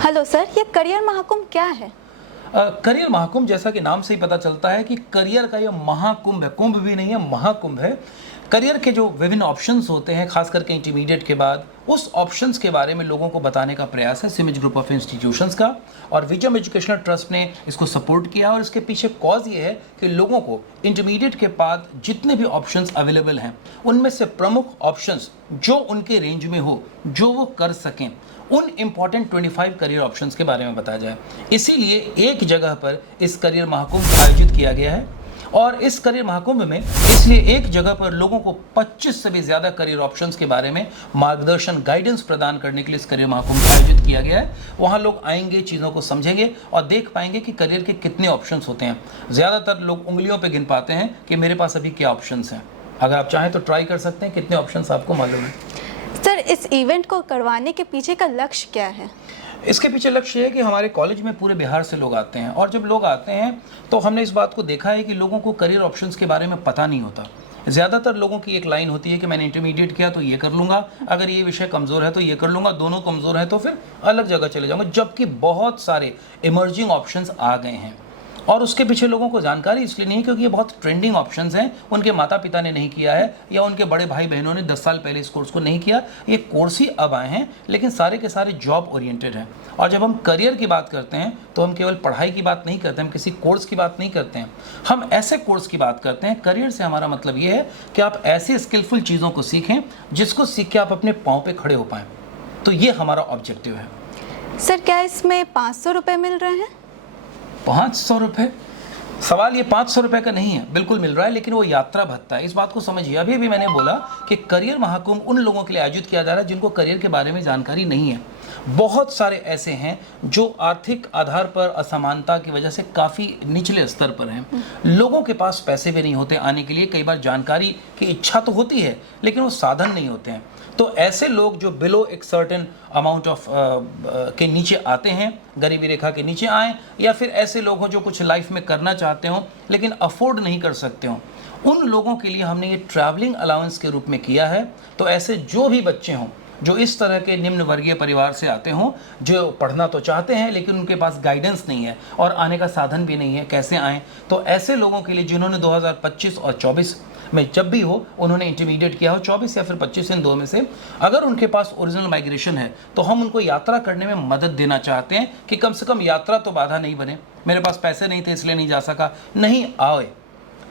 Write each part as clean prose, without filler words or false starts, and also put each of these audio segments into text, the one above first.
Hello sir, ये career Mahakumbh क्या है? करियर महाकुंभ, जैसा कि नाम से ही पता चलता है कि करियर का ये महाकुंभ है। कुंभ भी नहीं है, महाकुंभ है। करियर के जो विभिन्न ऑप्शंस होते हैं, खास करके इंटरमीडिएट के बाद, उस ऑप्शंस के बारे में लोगों को बताने का प्रयास है सिमिज ग्रुप ऑफ इंस्टीट्यूशंस का। और विजम एजुकेशनल ट्रस्ट ने इसको सपोर्ट किया और इसके पीछे कॉज ये है कि लोगों को इंटरमीडिएट के बाद जितने भी ऑप्शंस अवेलेबल हैं उनमें से प्रमुख ऑप्शंस जो उनके रेंज में हो, जो वो कर सकें, उन इम्पॉर्टेंट 25 करियर ऑप्शंस के बारे में बताया जाए। इसीलिए एक जगह पर इस करियर महाकुंभ आयोजित किया गया है। और इस करियर महाकुंभ में इसलिए एक जगह पर लोगों को 25 से भी ज़्यादा करियर ऑप्शंस के बारे में मार्गदर्शन, गाइडेंस प्रदान करने के लिए इस करियर महाकुंभ आयोजित किया गया है। वहाँ लोग आएंगे, चीज़ों को समझेंगे और देख पाएंगे कि करियर के कितने ऑप्शंस होते हैं। ज़्यादातर लोग उंगलियों पर गिन पाते हैं कि मेरे पास अभी क्या ऑप्शंस हैं। अगर आप चाहें तो ट्राई कर सकते हैं, कितने ऑप्शंस आपको मालूम है। सर, इस इवेंट को करवाने के पीछे का लक्ष्य क्या है? इसके पीछे लक्ष्य है कि हमारे कॉलेज में पूरे बिहार से लोग आते हैं और जब लोग आते हैं तो हमने इस बात को देखा है कि लोगों को करियर ऑप्शंस के बारे में पता नहीं होता। ज़्यादातर लोगों की एक लाइन होती है कि मैंने इंटरमीडिएट किया तो ये कर लूँगा, अगर ये विषय कमज़ोर है तो ये कर लूँगा, दोनों कमज़ोर है तो फिर अलग जगह चले जाऊँगा। जबकि बहुत सारे इमर्जिंग ऑप्शंस आ गए हैं और उसके पीछे लोगों को जानकारी इसलिए नहीं, क्योंकि ये बहुत ट्रेंडिंग ऑप्शंस हैं। उनके माता पिता ने नहीं किया है या उनके बड़े भाई बहनों ने 10 साल पहले इस कोर्स को नहीं किया। ये कोर्स ही अब आए हैं, लेकिन सारे के सारे जॉब ओरिएंटेड हैं। और जब हम करियर की बात करते हैं तो हम केवल पढ़ाई की बात नहीं करते, हम किसी कोर्स की बात नहीं करते हैं, हम ऐसे कोर्स की बात करते हैं। करियर से हमारा मतलब ये है कि आप ऐसी स्किलफुल चीज़ों को सीखें जिसको सीख के आप अपने पाँव पर खड़े हो पाएँ। तो ये हमारा ऑब्जेक्टिव है। सर, क्या इसमें 500 रुपये मिल रहे हैं? 500 रुपये? सवाल ये 500 रुपये का नहीं है, बिल्कुल मिल रहा है, लेकिन वो यात्रा भत्ता है। इस बात को समझिए। अभी भी मैंने बोला कि करियर महाकुंभ उन लोगों के लिए आयोजित किया जा रहा है जिनको करियर के बारे में जानकारी नहीं है। बहुत सारे ऐसे हैं जो आर्थिक आधार पर असमानता की वजह से काफ़ी निचले स्तर पर हैं। लोगों के पास पैसे भी नहीं होते आने के लिए, कई बार जानकारी की इच्छा तो होती है लेकिन वो साधन नहीं होते हैं। तो ऐसे लोग जो बिलो एक सर्टेन अमाउंट ऑफ के नीचे आते हैं, गरीबी रेखा के नीचे आएँ, या फिर ऐसे लोग हों जो कुछ लाइफ में करना चाहते हों लेकिन अफोर्ड नहीं कर सकते हों, उन लोगों के लिए हमने ये ट्रैवलिंग अलाउंस के रूप में किया है। तो ऐसे जो भी बच्चे हों जो इस तरह के निम्न वर्गीय परिवार से आते हों, जो पढ़ना तो चाहते हैं लेकिन उनके पास गाइडेंस नहीं है और आने का साधन भी नहीं है, कैसे आएँ, तो ऐसे लोगों के लिए जिन्होंने 2025 और 24 में जब भी हो उन्होंने इंटरमीडिएट किया हो, 24 या फिर 25 इन दो में से, अगर उनके पास ओरिजिनल माइग्रेशन है तो हम उनको यात्रा करने में मदद देना चाहते हैं कि कम से कम यात्रा तो बाधा नहीं बने। मेरे पास पैसे नहीं थे इसलिए नहीं जा सका, नहीं आए,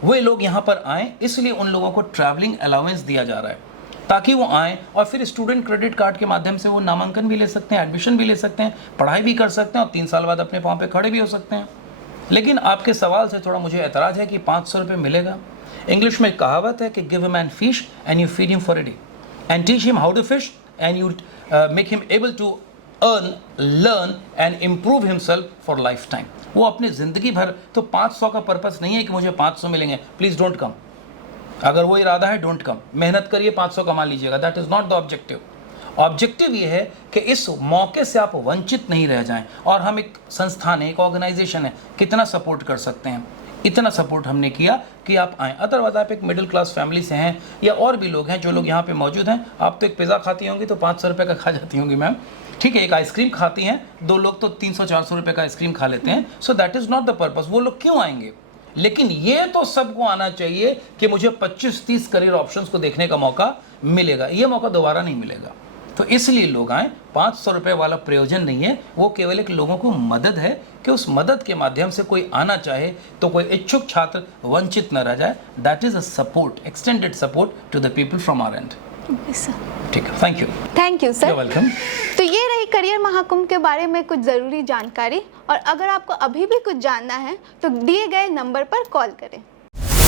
वे लोग यहाँ पर आएँ, इसलिए उन लोगों को ट्रैवलिंग अलाउंस दिया जा रहा है ताकि वो आएँ और फिर स्टूडेंट क्रेडिट कार्ड के माध्यम से वो नामांकन भी ले सकते हैं, एडमिशन भी ले सकते हैं, पढ़ाई भी कर सकते हैं और 3 साल बाद अपने पाँव पे खड़े भी हो सकते हैं। लेकिन आपके सवाल से थोड़ा मुझे एतराज़ है कि 500 रुपये मिलेगा। इंग्लिश में कहावत है कि give a man fish and you feed him for a day and teach him how to fish and you make him able to earn, learn and improve himself for life time. वो अपनी ज़िंदगी भर, तो 500 का purpose नहीं है कि मुझे 500 मिलेंगे, प्लीज़ डोंट कम। अगर वो इरादा है, डोंट कम, मेहनत करिए, 500 कमा लीजिएगा, that is not the objective. Objective ये है कि इस मौके से आप वंचित नहीं रह जाएं। और हम एक संस्थान है, एक ऑर्गेनाइजेशन है, कितना सपोर्ट कर सकते हैं, इतना सपोर्ट हमने किया कि आप आएँ। अदरवाइज आप एक मिडिल क्लास फैमिली से हैं या और भी लोग हैं जो लोग यहाँ पे मौजूद हैं, आप तो एक पिज़्ज़ा खाती होंगी तो 500 रुपये का खा जाती होंगी मैम, ठीक है। एक आइसक्रीम खाती हैं, 2 लोग तो 300-400 रुपये का आइसक्रीम खा लेते हैं। So that is not the purpose. वो लोग क्यों आएंगे? लेकिन ये तो सबको आना चाहिए कि मुझे 25-30 करियर ऑप्शंस को देखने का मौका मिलेगा। ये मौका दोबारा नहीं मिलेगा, तो इसलिए लोग आएँ। 500 रुपये वाला प्रयोजन नहीं है, वो केवल एक लोगों को मदद है कि उस मदद के माध्यम से कोई आना चाहे तो कोई इच्छुक छात्र वंचित न रह जाए। That is a support, extended support to the people from our end. ठीक है, thank you. Thank you sir. Welcome. तो ये रही करियर महाकुंभ के बारे में कुछ ज़रूरी जानकारी, और अगर आपको अभी भी कुछ जानना है तो दिए गए नंबर पर कॉल करें।